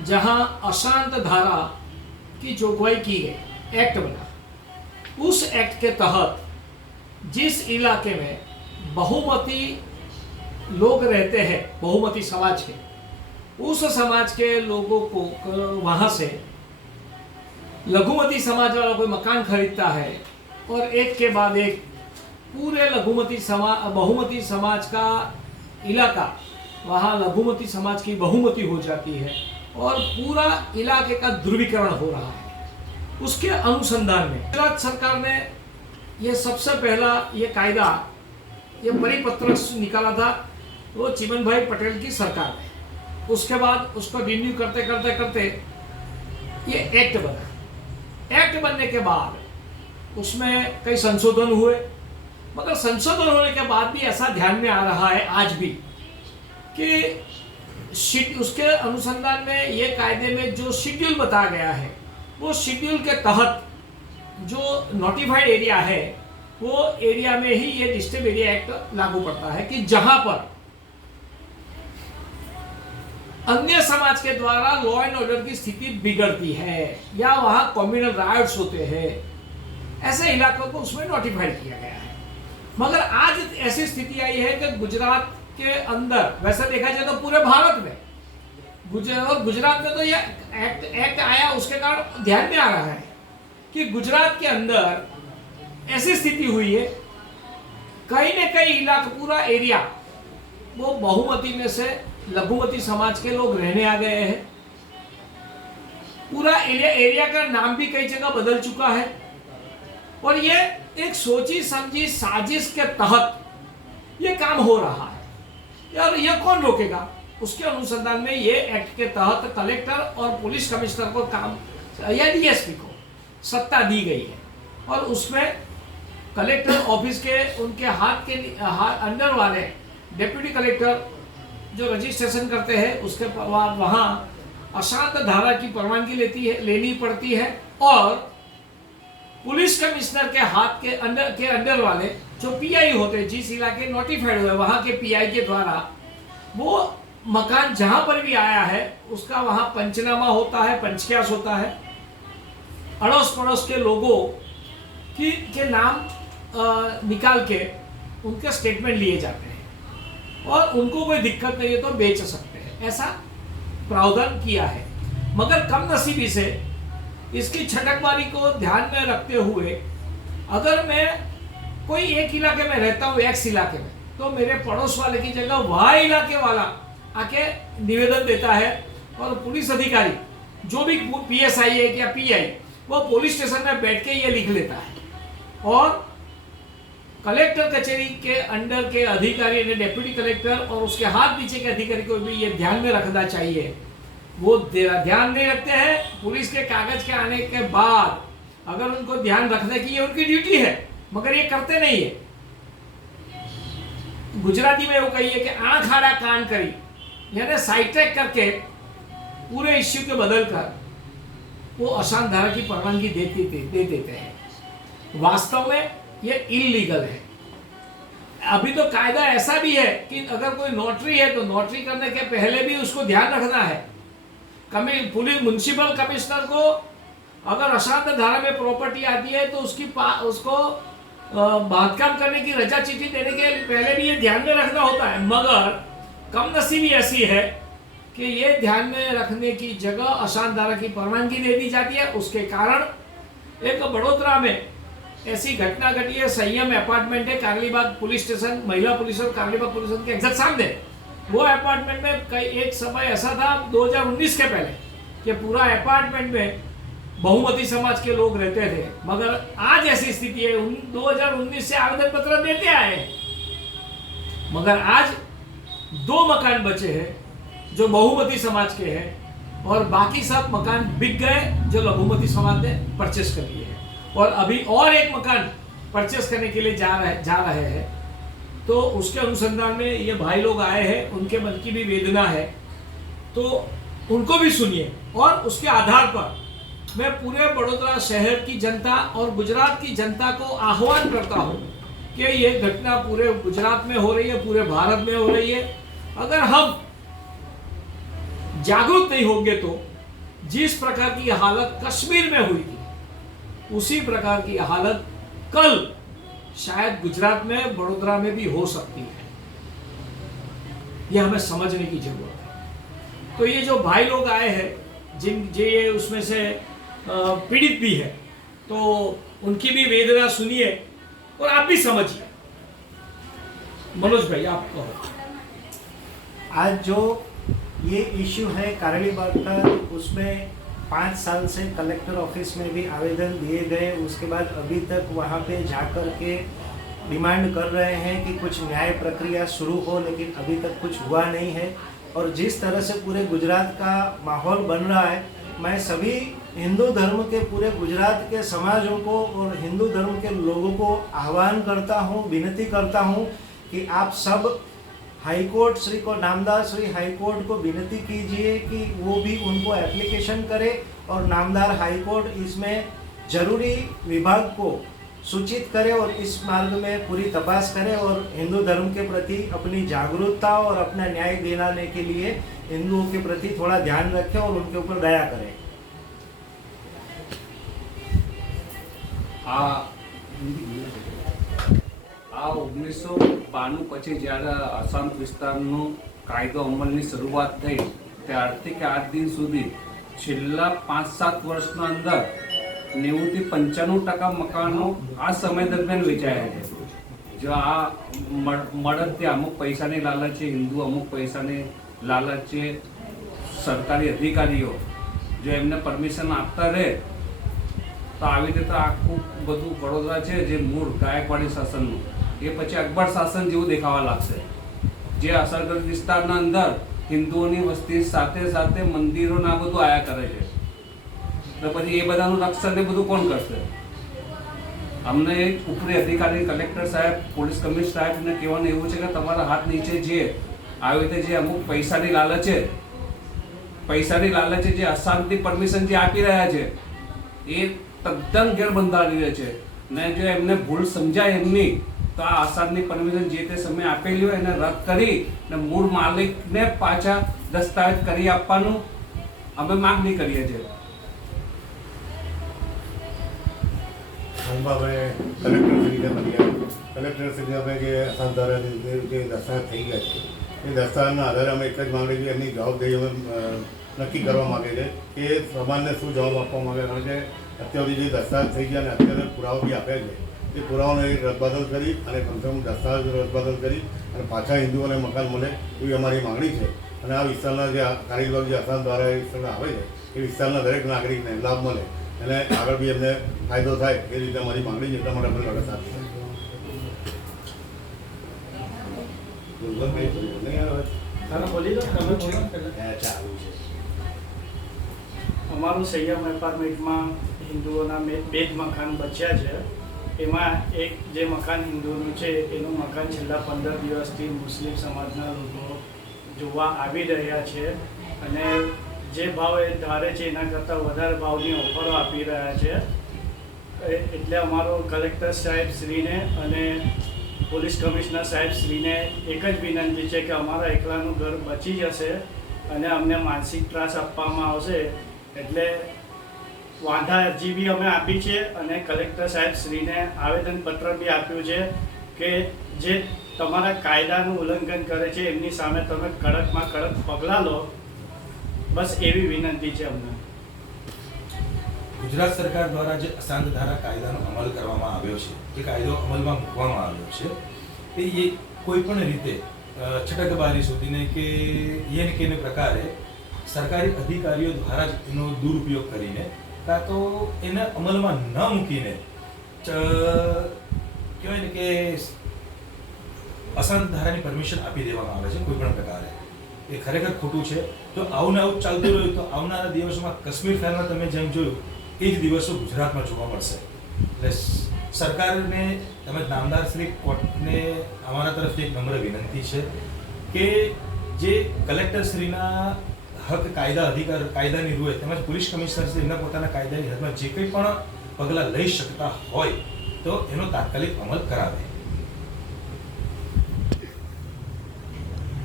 जहां अशांत धारा की जोगवाई की गई, एक्ट बना। उस एक्ट के तहत जिस इलाके में बहुमती लोग रहते हैं, बहुमती समाज के, उस समाज के लोगों को वहां से लघुमती समाज वाला कोई मकान खरीदता है और एक के बाद एक पूरे बहुमती समाज का इलाका, वहाँ लघुमती समाज की बहुमती हो जाती है और पूरा इलाके का ध्रुवीकरण हो रहा है। उसके अनुसंधान में गुजरात सरकार ने ये सबसे पहला ये कायदा, ये परिपत्र निकाला था, वो चिमन भाई पटेल की सरकार ने। उसके बाद उसको रिन्यू करते करते करते ये एक्ट बना। एक्ट बनने के बाद उसमें कई संशोधन हुए, मगर संशोधन होने के बाद भी ऐसा ध्यान में आ रहा है आज भी कि उसके अनुसंधान में ये कायदे में जो शेड्यूल बताया गया है, वो शेड्यूल के तहत जो नोटिफाइड एरिया है, वो एरिया में ही ये डिस्ट्रिक्ट एरिया एक्ट लागू पड़ता है कि जहां पर अन्य समाज के द्वारा लॉ एंड ऑर्डर की स्थिति बिगड़ती है या वहां कम्युनल राइट्स होते हैं, ऐसे इलाकों को उसमें नोटिफाइड किया गया है। मगर आज ऐसी स्थिति आई है कि गुजरात के अंदर, वैसे देखा जाए तो पूरे भारत में, गुजरात में तो ये एक्ट आया, उसके कारण ध्यान में आ रहा है कि गुजरात के अंदर ऐसी स्थिति हुई है, कहीं न कहीं इलाका, पूरा एरिया वो बहुमती में से लघुमती समाज के लोग रहने आ गए हैं। पूरा एरिया का नाम भी कई जगह बदल चुका है और ये एक सोची समझी साजिश के तहत ये काम हो रहा है। यार ये कौन रोकेगा? उसके अनुसंधान में ये एक्ट के तहत कलेक्टर और पुलिस कमिश्नर को काम या डीएसपी को सत्ता दी गई है और उसमें कलेक्टर ऑफिस के उनके हाथ के अंडर वाले डिप्टी कलेक्टर जो रजिस्ट्रेशन करते हैं, उसके बाद वहाँ अशांत धारा की परवानगी लेनी पड़ती है और पुलिस कमिश्नर के हाथ के अंडर वाले जो पीआई होते हैं, जिस इलाके नोटिफाइड हुए वहाँ के पीआई के द्वारा वो मकान जहाँ पर भी आया है उसका वहाँ पंचनामा होता है, पंचक्यास होता है, अड़ोस पड़ोस के लोगों के नाम निकाल के उनके स्टेटमेंट लिए जाते हैं और उनको कोई दिक्कत नहीं है तो बेच सकते हैं, ऐसा प्रावधान किया है। मगर कम नसीबी से इसकी छटकबारी को ध्यान में रखते हुए अगर मैं कोई एक इलाके में रहता हूँ, एक्स इलाके में, तो मेरे पड़ोस वाले की जगह वह इलाके वाला आके निवेदन देता है और पुलिस अधिकारी जो भी पीएसआई है या पीआई, वो पुलिस स्टेशन में बैठ के ये लिख लेता है और कलेक्टर कचहरी के अंडर के अधिकारी यानी डेप्यूटी कलेक्टर और उसके हाथ नीचे के अधिकारी को भी ये ध्यान में रखना चाहिए। वो ध्यान नहीं रखते हैं। पुलिस के कागज के आने के बाद अगर उनको ध्यान रखने की ये उनकी ड्यूटी है, मगर ये करते नहीं है। गुजराती में वो कहिए कि आंख आड़ा कान करी, यानी साइड ट्रैक करके पूरे इश्यू के बदल कर वो अशांत धारा की परवानगी दे देते हैं। वास्तव में ये इलीगल है। अभी तो कायदा ऐसा भी है कि अगर कोई नोटरी है तो नोटरी करने के पहले भी उसको ध्यान रखना है। पुलिस म्युनिसिपल कमिश्नर को अगर अशांत धारा में प्रॉपर्टी आती है तो उसको बांधकाम करने की रजा चिट्ठी देने के पहले भी ये ध्यान में रखना होता है। मगर कम नसीबी ऐसी है कि ये ध्यान में रखने की जगह अशांत धारा की परवानगी दे दी जाती है। उसके कारण एक बड़ोदरा में ऐसी घटना घटी है। संयम अपार्टमेंट है, कार्लीबाग पुलिस स्टेशन, महिला पुलिस और कार्लीबाग पुलिस स्टेशन के एग्जैक्ट सामने। वो अपार्टमेंट में एक समय ऐसा था 2019 के पहले कि पूरा अपार्टमेंट में बहुमती समाज के लोग रहते थे, मगर आज ऐसी स्थिति है 2019 से आवेदन पत्र देते आए मगर आज 2 मकान बचे हैं जो बहुमती समाज के हैं और बाकी सब मकान बिक गए जो लघुमती समाज ने परचेस कर लिए हैं और अभी और एक मकान परचेस करने के लिए जा रहे हैं। तो उसके अनुसंधान में ये भाई लोग आए हैं, उनके मन की भी वेदना है, तो उनको भी सुनिए और उसके आधार पर मैं पूरे बड़ोदरा शहर की जनता और गुजरात की जनता को आह्वान करता हूँ कि ये घटना पूरे गुजरात में हो रही है, पूरे भारत में हो रही है। अगर हम जागरूक नहीं होंगे तो जिस प्रकार की हालत कश्मीर में हुई थी उसी प्रकार की हालत कल शायद गुजरात में, बड़ोदरा में भी हो सकती है। यह हमें समझने की जरूरत है। तो ये जो भाई लोग आए हैं जिन ये उसमें से पीड़ित भी है, तो उनकी भी वेदना सुनिए और आप भी समझिए। मनोज भाई आप कहो। आज जो ये इश्यू है कारेलीबाग का, उसमें 5 साल से कलेक्टर ऑफिस में भी आवेदन दिए गए, उसके बाद अभी तक वहाँ पे जाकर के डिमांड कर रहे हैं कि कुछ न्याय प्रक्रिया शुरू हो, लेकिन अभी तक कुछ हुआ नहीं है। और जिस तरह से पूरे गुजरात का माहौल बन रहा है, मैं सभी हिंदू धर्म के पूरे गुजरात के समाजों को और हिंदू धर्म के लोगों को आह्वान करता हूँ, विनती करता हूँ कि आप सब हाईकोर्ट श्री को, नामदार श्री हाईकोर्ट को विनती कीजिए कि वो भी उनको एप्लीकेशन करे और नामदार हाईकोर्ट इसमें जरूरी विभाग को सूचित करे और इस मार्ग में पूरी तपास करे और हिंदू धर्म के प्रति अपनी जागरूकता और अपना न्याय दिलाने के लिए हिंदुओं के प्रति थोड़ा ध्यान रखे और उनके ऊपर दया करें। આ 1992 પછી જ્યારે આસામ વિસ્તારનો કાયદો અમલની શરૂઆત થઈ ત્યારથી કે આજ દિન સુધી છેલ્લા 5-7 વર્ષના અંદર 90થી 95% મકાનો આ સમય દરમિયાન વેચાયા છે। જો આ મળદથી અમુક પૈસાની લાલચે હિન્દુ અમુક પૈસાની લાલચે સરકારી અધિકારીઓ જો એમને પરમિશન આપતા રહે તો આવી રીતે આખું બધું વડોદરા છે જે મૂળ ગાયકવાડી શાસનનું એ પછી અકબર શાસન જેવું દેખાવા લાગશે। જે અસરગ્રસ્ત વિસ્તારના અંદર હિન્દુઓની વસ્તી સાથે સાથે મંદિરો ના બધું આયા કરે છે, તો પછી એ બધાનું રક્ષણ ને બધું કોણ કરશે? અમને ઉપરી અધિકારી કલેક્ટર સાહેબ, પોલીસ કમિશનર સાહેબને કહેવાનું એવું છે કે તમારા હાથ નીચે જે આવી રીતે જે અમુક પૈસાની લાલચે જે અશાંતિ પરમિશન જે આપી રહ્યા છે એ તદ્દન ગેરબંધારણીય છે ને જો એમને ભૂલ સમજાય એમની તો આ આસામની પરમિશન જે તે સમયે આપેલી હોય એને રદ કરી ને મૂળ માલિકને પાછા દસ્તાવેજ કરી આપવાનું અમે માંગણી કરીએ છીએ। કલેક્ટરશ્રીને અમે જે આસામ ધારા જે દસ્તાવેજ થઈ ગયા છે એ દસ્તાવેજના આધારે અમે એક જ માંગણી છે, એમની જવાબદારી અમે નક્કી કરવા માગે છે કે સમાજને શું જવાબ આપવા માગે। કારણ કે અત્યાર સુધી જે દસ્તાવેજ થઈ ગયા અને અત્યારે પુરાવા બી આપ્યા છે એ પુરાવાનો એ રદબાતલ કરી અને કમસે કમ દસ્તાવેજ રદબાતલ કરી અને પાછા હિન્દુઓને મકાન મળે એવી અમારી માંગણી છે। અને આ વિસ્તારના જે કારીગર જે આસામ દ્વારા એ વિસ્તારના આવે છે એ વિસ્તારના દરેક નાગરિકને લાભ મળે અને આગળ બી એમને ફાયદો થાય એ રીતે અમારી માંગણી છે। એટલા માટે અમે લડત આપી અમારું સંયમ એપાર્ટમેન્ટમાં હિન્દુઓના 2 જ મકાન બચ્યા છે। એમાં એક જે મકાન હિન્દુઓનું છે એનું મકાન છેલ્લા 15 દિવસથી મુસ્લિમ સમાજના લોકો જોવા આવી રહ્યા છે અને જે ભાવ એ ધારે છે એના કરતાં વધારે ભાવની ઓફરો આપી રહ્યા છે। એટલે અમારો કલેક્ટર સાહેબ શ્રીને અને પોલીસ કમિશનર સાહેબ શ્રીને એક જ વિનંતી છે કે અમારા એકલાનું ઘર બચી જશે અને અમને માનસિક ત્રાસ આપવામાં આવશે। એટલે વાંધા અરજી બી અમે આપી છે અને કલેક્ટર સાહેબ શ્રીને આવેદનપત્ર બી આપ્યું છે કે જે તમારા કાયદાનું ઉલ્લંઘન કરે છે એમની સામે તમે કડકમાં કડક પગલાં લો, બસ એવી વિનંતી છે અમને। ગુજરાત સરકાર દ્વારા જે અશાંત ધારા કાયદાનો અમલ કરવામાં આવ્યો છે, એ કાયદો અમલમાં મૂકવામાં આવ્યો છે, એ કોઈ પણ રીતે છટકબારી સુધીને કે એને કેને પ્રકારે સરકારી અધિકારીઓ દ્વારા જ એનો દુરુપયોગ કરીને કાં તો એને અમલમાં ન મૂકીને કહેવાય ને કે અશાંત ધારાની પરમિશન આપી દેવામાં આવે છે કોઈ પણ પ્રકારે। એ ખરેખર ખોટું છે। જો આવું ને આવું ચાલતું રહ્યું તો આવનારા દિવસોમાં કાશ્મીર ફાઇલમાં તમે જેમ જોયું એ જ દિવસો ગુજરાતમાં જોવા મળશે। એટલે સરકારને તેમજ નામદાર શ્રી કોર્ટને અમારા તરફથી એક નમ્ર વિનંતી છે કે જે કલેક્ટરશ્રીના હક કાયદાની રૂએ તેમજ પોલીસ કમિશનરશ્રી એમના પોતાના કાયદાની હદમાં જે કંઈ પણ પગલાં લઈ શકતા હોય તો એનો તાત્કાલિક અમલ કરાવે।